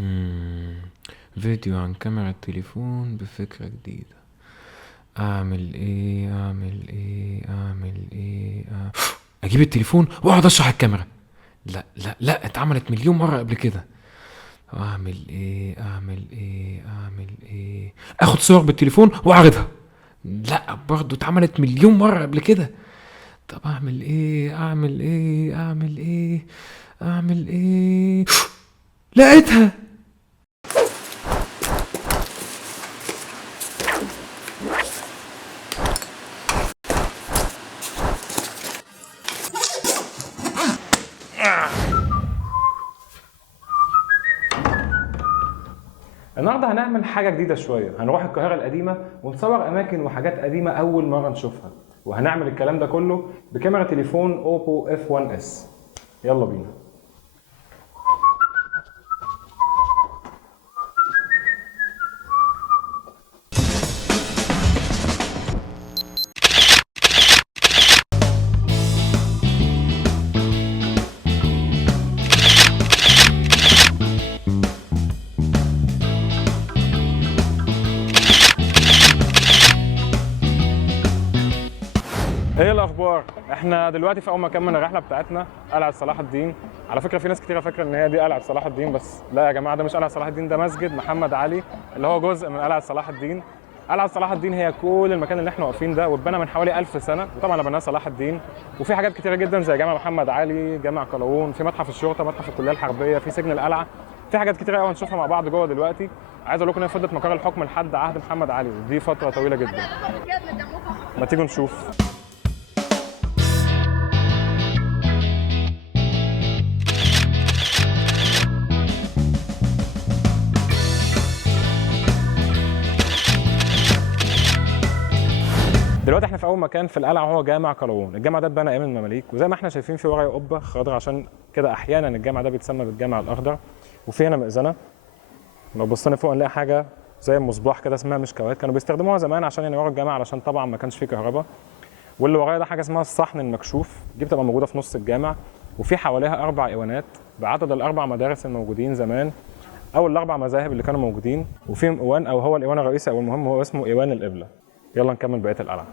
مم. فيديو عن كاميرا التليفون بفكرة جديدة. اعمل ايه. اجيب التليفون واقعد اشرح الكاميرا. لا لا لا، اتعملت مليون مرة قبل كده. اعمل ايه. اخد صور بالتليفون واعرضها. لا، برضو اتعملت مليون مرة قبل كده. طب اعمل ايه. لقيتها. النهارده هنعمل حاجة جديدة شوية، هنروح القاهرة القديمة ونصور أماكن وحاجات قديمة أول مرة نشوفها، وهنعمل الكلام ده كله بكاميرا تليفون أوبو F1S. يلا بينا. ايه الاخبار؟ احنا دلوقتي في اول مكان من الرحله بتاعتنا، قلعه صلاح الدين. على فكره في ناس كتيره فاكره ان هي دي قلعه صلاح الدين، بس لا يا جماعه، ده مش قلعه صلاح الدين، ده مسجد محمد علي اللي هو جزء من قلعه صلاح الدين. قلعه صلاح الدين هي كل المكان اللي احنا واقفين ده، واتبنى من حوالي 1000 سنه، وطبعا بناه صلاح الدين. وفي حاجات كتيره جدا زي جامع محمد علي، جامع قلاوون، في متحف الشرطه، متحف الكليه الحربيه، في سجن القلعه. في حاجات كتيره قوي هنشوفها مع بعض جوه دلوقتي. عايز اقول لكم ان هي فضلت مقر الحكم لحد عهد محمد علي، ودي فتره طويله جدا. ما تيجوا نشوف. دلوقتي احنا في اول مكان في القلعه وهو جامع قلاوون. الجامع ده اتبنى ايام المماليك، وزي ما احنا شايفين في ورايا قبه خضراء، عشان كده احيانا الجامع ده بيتسمى بالجامع الاخضر. وفي هنا مئذنه، لو بصينا فوق نلاقي حاجه زي مصباح كده اسمها مشكوات، كانوا بيستخدموها زمان عشان ينوروا الجامع، علشان طبعا ما كانش فيه كهرباء. واللي ورايا ده حاجه اسمها الصحن المكشوف، دي بتبقى موجوده في نص الجامع، وفي حواليها 4 ايوانات بعدد ال4 مدارس الموجودين زمان، او ال4 مذاهب اللي كانوا موجودين. وفي ايوان، او هو الايوان الرئيسي او المهم، هو اسمه ايوان القبله. يلا نكمل بقيه القلعه.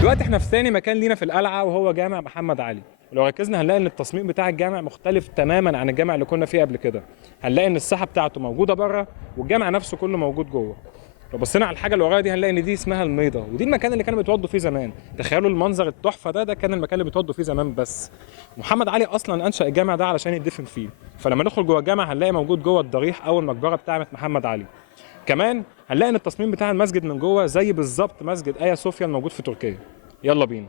دلوقتي احنا في ثاني مكان لينا في القلعه وهو جامع محمد علي. ولو ركزنا هنلاقي ان التصميم بتاع الجامع مختلف تماما عن الجامع اللي كنا فيه قبل كده. هنلاقي ان الساحه بتاعته موجوده بره، والجامع نفسه كله موجود جوه. لو بصينا على الحاجه اللي ورايا دي هنلاقي ان دي اسمها الميضه، ودي المكان اللي كانوا بيتوضوا فيه زمان. تخيلوا المنظر التحفه ده كان المكان اللي بيتوضوا فيه زمان. بس محمد علي اصلا انشا الجامع ده علشان يدفن فيه. فلما ندخل جوه الجامع هنلاقي موجود جوه الضريح او المقبره بتاعه محمد علي. كمان هنلاقي ان التصميم بتاع المسجد من جوه زي بالظبط مسجد ايا صوفيا الموجود في تركيا. يلا بينا.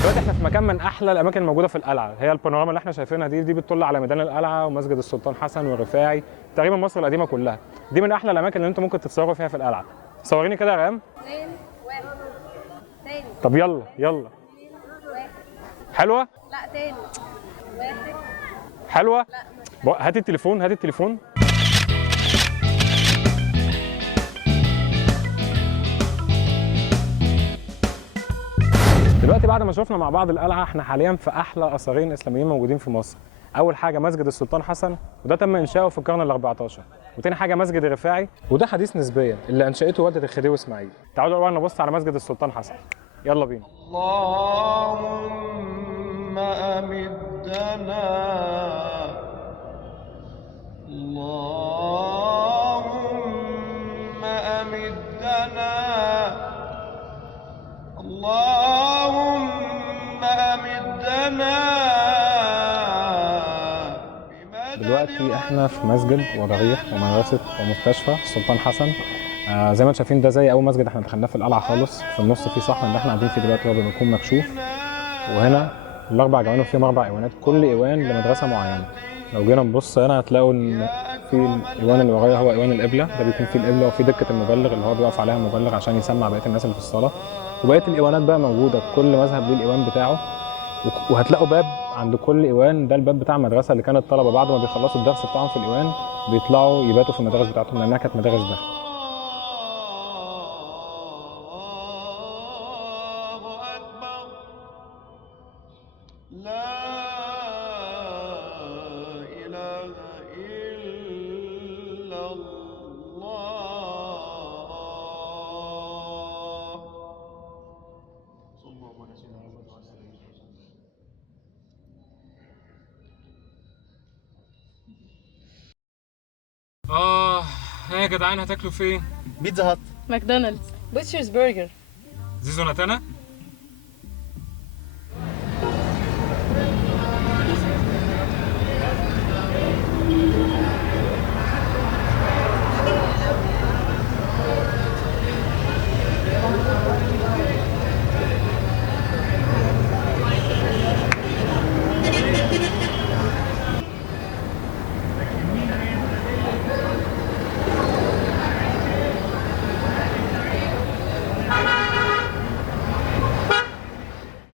دلوقتي احنا في مكان من احلى الاماكن الموجوده في القلعه، هي البانوراما اللي احنا شايفينها دي بتطل على ميدان القلعه ومسجد السلطان حسن والرفاعي، تقريبا مصر القديمه كلها. دي من احلى الاماكن اللي انتم ممكن تتصوروا فيها في القلعه. صوريني كده يا ريم. 2 1 تاني. طب يلا يلا. 1 حلوه. لا تاني 1 حلوه. لا هاتي التليفون، هاتي التليفون. دلوقتي بعد ما شفنا مع بعض القلعه، احنا حاليا في احلى اثرين اسلاميين موجودين في مصر. اول حاجه مسجد السلطان حسن، وده تم انشاؤه في القرن ال14. وتاني حاجه مسجد الرفاعي، وده حديث نسبيا اللي انشأته والده الخديوي اسماعيل. تعالوا الاول نبص على مسجد السلطان حسن. يلا بينا. اللهم أمدنا، اللهم أمدنا، اللهم أمدنا. دلوقتي احنا في مسجد وضريح ومدرسه ومستشفى السلطان حسن. زي ما انتم شايفين ده زي اول مسجد احنا دخلناه في القلعه خالص. في النص في صحن اللي احنا قاعدين فيه دلوقتي هو بيكون مكشوف، وهنا ال4 جوانب فيهم 4 ايوانات، كل ايوان لمدرسه معينه. لو جينا نبص هنا هتلاقوا ان في الايوان اللي ورايا هو ايوان القبله، ده بيكون فيه القبله وفي دكه المبلغ اللي هو بيقف عليها المبلغ عشان يسمع بقيه الناس اللي في الصلاه. وبقيه الايوانات بقى موجوده، كل مذهب ليه الايوان بتاعه. وهتلاقوا باب عند كل ايوان، ده الباب بتاع المدرسه اللي كان الطلبه بعد ما بيخلصوا الدرس بتاعهم في الايوان بيطلعوا يباتوا في المدارس بتاعتهم لانها كانت مدارس داخل. الله أكبر لا إله إلا الله. صلى الله عليه وسلم. يا جدعان هتاكلوا فين؟ بيتزا هات. ماكدونالدز. بوتشرز برجر. زيزو نتانا.